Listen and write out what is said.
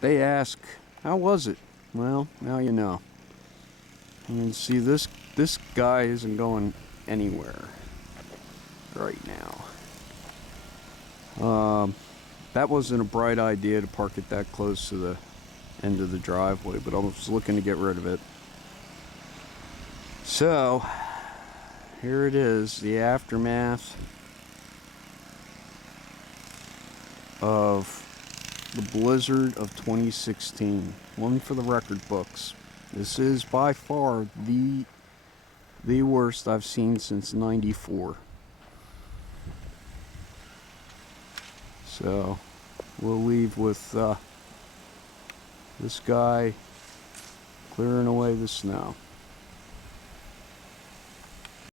They ask, how was it? Well, now you know. And see, this guy isn't going anywhere right now. That wasn't a bright idea to park it that close to the end of the driveway, but I was looking to get rid of it. So, here it is, the aftermath of the blizzard of 2016. One for the record books. This is by far the worst I've seen since '94. So we'll leave with this guy clearing away the snow.